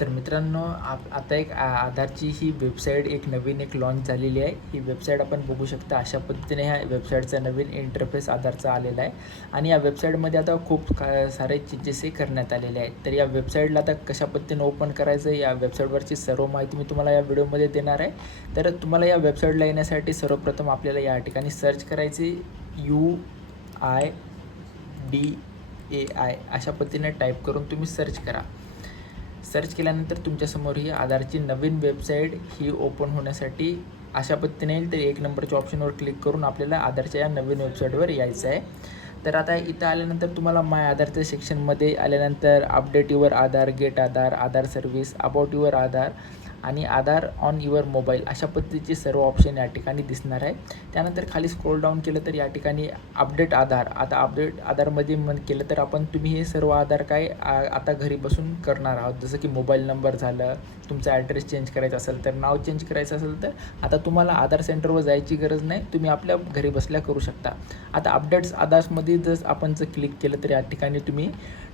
तर मित्रांनो आता एक आधारची ही वेबसाईट नवीन लॉन्च झालेली आहे। ही वेबसाईट आपण बघू शकता। अशा पद्धतीने ह्या वेबसाईटचा नवीन इंटरफेस आधारचा आलेला आहे आणि या वेबसाईटमध्ये आता खूप सारे चेंजेस करण्यात आलेले आहेत। तर या वेबसाईटला आता कशा पद्धतीने ओपन करायचं या वेबसाईटवरची सर्व माहिती मी तुम्हाला या व्हिडिओमध्ये देणार आहे। तर तुम्हाला या वेबसाईटला येण्यासाठी सर्वप्रथम आपल्याला या ठिकाणी सर्च करायचे UIDAI अशा पद्धतीने टाईप करून तुम्ही सर्च करा। सर्च केल्यानंतर तुमच्यासमोर ही आधारची नवीन वेबसाईट ही ओपन होण्यासाठी अशा पद्धतीने येईल। तर एक नंबरच्या ऑप्शनवर क्लिक करून आपल्याला आधारच्या या नवीन वेबसाईटवर यायचं आहे। तर आता इथं आल्यानंतर तुम्हाला माय आधारच्या सेक्शनमध्ये आल्यानंतर update your Aadhaar, get Aadhaar, Aadhaar service, about your Aadhaar आणि आधार ऑन युअर मोबाईल अशा पद्धतीचे सर्व ऑप्शन या ठिकाणी दिसणार आहे। त्यानंतर खाली स्क्रोल डाऊन केलं तर या ठिकाणी अपडेट आधार, आता अपडेट आधारमध्ये केलं तर तुम्ही हे सर्व आधार काय आता घरी बसून करणार आहोत। जसं की मोबाईल नंबर झालं, तुमचा ॲड्रेस चेंज करायचा असेल तर, नाव चेंज करायचं असेल तर आता तुम्हाला आधार सेंटरवर जायची गरज नाही, तुम्ही आपल्या घरी बसल्या करू शकता। आता अपडेट्स आधारमध्ये आपण क्लिक केलं तर या ठिकाणी तुम्ही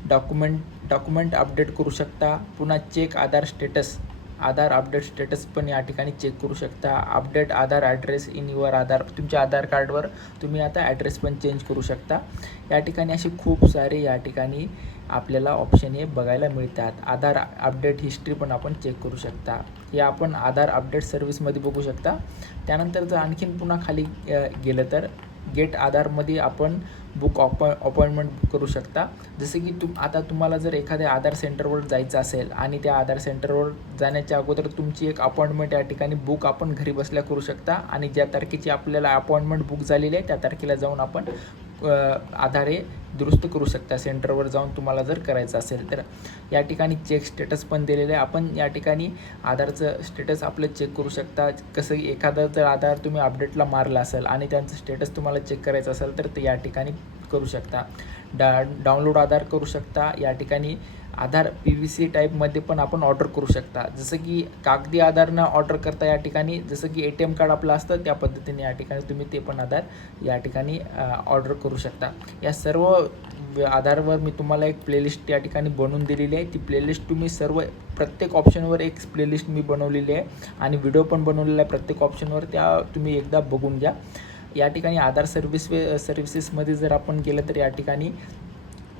डॉक्युमेंट अपडेट करू शकता। पुन्हा check Aadhaar status, Aadhaar update status पण या ठिकाणी चेक करू शकता। Update Aadhaar address in your Aadhaar, तुमच्या आधार कार्डवर तुम्ही आता ॲड्रेस पण चेंज करू शकता। या ठिकाणी अशी खूप सारे या ठिकाणी आपल्याला ऑप्शन हे बघायला मिळतात। आधार अपडेट हिस्ट्री पण आपण चेक करू शकता। हे आपण आधार अपडेट सर्व्हिसमध्ये बघू शकता। त्यानंतर जर आणखीन पुन्हा खाली गेलं तर गेट आधारमध्ये आपण अपॉइंटमेंट बुक करू शकता। जसे की आता तुम्हाला जर एखाद्या आधार सेंटरवर जायचं असेल आणि त्या आधार सेंटरवर जाण्याच्या अगोदर तुमची एक अपॉइंटमेंट या ठिकाणी बुक आपण घरी बसल्या करू शकता आणि ज्या तारखेची आपल्याला अपॉइंटमेंट बुक झालेली आहे त्या तारखेला जाऊन आपण आधार हे दुरुस्त करू शकता। सेंटरवर जाऊन तुम्हाला जर करायचं असेल तर या ठिकाणी चेक स्टेटस पण दिलेलं आहे। आपण या ठिकाणी आधारचं स्टेटस आपलं चेक करू शकता। कसं एखादा जर आधार तुम्ही अपडेटला मारला असेल आणि त्यांचं स्टेटस तुम्हाला चेक करायचं असेल तर ते या ठिकाणी करू शकता। डाउनलोड आधार करू शकता। या ठिकाणी आधार PVC टाईपमध्ये पण आपण ऑर्डर करू शकता। जसं की कागदी आधारनं ऑर्डर करता या ठिकाणी जसं की ATM कार्ड आपलं असतं त्या पद्धतीने या ठिकाणी तुम्ही ते पण आधार या ठिकाणी ऑर्डर करू शकता। या सर्व आधारवर मी तुम्हाला एक प्लेलिस्ट या ठिकाणी बनवून दिलेली आहे। ती प्लेलिस्ट तुम्ही प्रत्येक ऑप्शनवर एक प्लेलिस्ट मी बनवलेली आहे आणि व्हिडिओ पण बनवलेला आहे प्रत्येक ऑप्शनवर, त्या तुम्ही एकदा बघून घ्या। या ठिकाणी आधार सर्व्हिसेसमध्ये जर आपण गेलं तर या ठिकाणी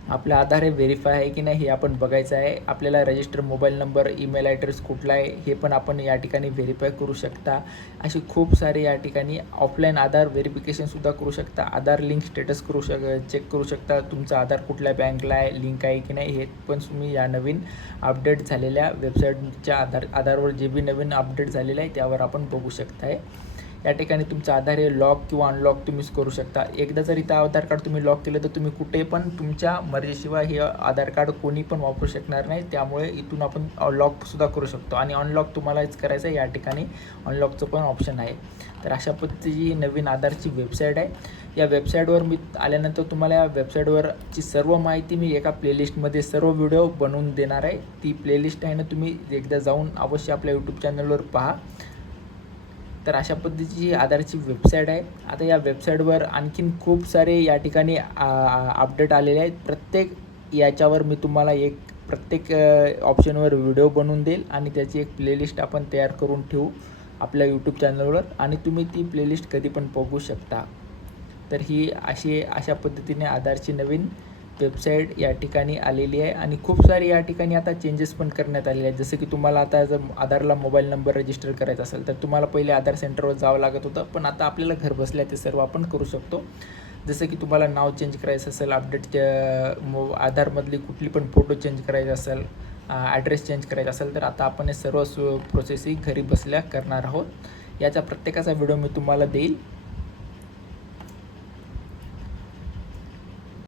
आपलं आधार हे व्हेरीफाय आहे की नाही हे आपण बघायचं आहे। आपल्याला register mobile number, email address कुठला आहे हे पण आपण या ठिकाणी व्हेरीफाय करू शकता। अशी खूप सारे या ठिकाणी ऑफलाईन आधार व्हेरिफिकेशनसुद्धा करू शकता। आधार लिंक स्टेटस चेक करू शकता। तुमचा आधार कुठल्या बँकला आहे, लिंक आहे की नाही हे पण तुम्ही या नवीन अपडेट झालेल्या वेबसाईटच्या आधारवर जे बी नवीन अपडेट झालेलं आहे त्यावर आपण बघू शकताय। या ठिकाणी तुमचं आधार हे लॉक किंवा अनलॉक तुम्हीच करू शकता। एकदा जर इथं आधार कार्ड तुम्ही लॉक केलं तर तुम्ही कुठे पण तुमच्या मर्जीशिवाय हे आधार कार्ड कोणी पण वापरू शकणार नाही। त्यामुळे इथून आपण लॉकसुद्धा करू शकतो आणि अनलॉक तुम्हालाच करायचं आहे। या ठिकाणी अनलॉकचं पण ऑप्शन आहे। तर अशा पद्धतीची नवीन आधारची वेबसाईट आहे। या वेबसाईटवर मी आल्यानंतर तुम्हाला या वेबसाईटवरची सर्व माहिती मी एका प्लेलिस्टमध्ये सर्व व्हिडिओ बनवून देणार आहे। ती प्लेलिस्ट आहे ना, तुम्ही एकदा जाऊन अवश्य आपल्या यूट्यूब चॅनलवर पहा। तर अशा पद्धतीची आधारची वेबसाईट आहे। आता या वेबसाईटवर आणखीन खूप सारे या ठिकाणी अपडेट आलेले आहेत। प्रत्येक याच्यावर मी तुम्हाला प्रत्येक ऑप्शनवर व्हिडिओ बनवून देईल आणि त्याची एक प्लेलिस्ट आपण तयार करून ठेवू आपल्या यूट्यूब चॅनलवर आणि तुम्ही ती प्लेलिस्ट कधी पण बघू शकता। तर ही अशा पद्धतीने आधारची नवीन वेबसाईट या ठिकाणी आलेली आहे आणि खूप सारी या ठिकाणी आता चेंजेस पण करण्यात आलेले आहेत। जसं की तुम्हाला आता जर आधारला मोबाईल नंबर रजिस्टर करायचा असेल तर तुम्हाला पहिले आधार सेंटरवर जावं लागत होतं, पण आता आपल्याला घर बसल्या ते सर्व आपण करू शकतो। जसं की तुम्हाला नाव चेंज करायचं असेल, आधारमधली कुठली पण फोटो चेंज करायचा असेल, ॲड्रेस चेंज करायचा असेल तर आता आपण हे सर्व प्रोसेसही घरी बसल्या करणार आहोत। याचा प्रत्येकाचा व्हिडिओ मी तुम्हाला देईल।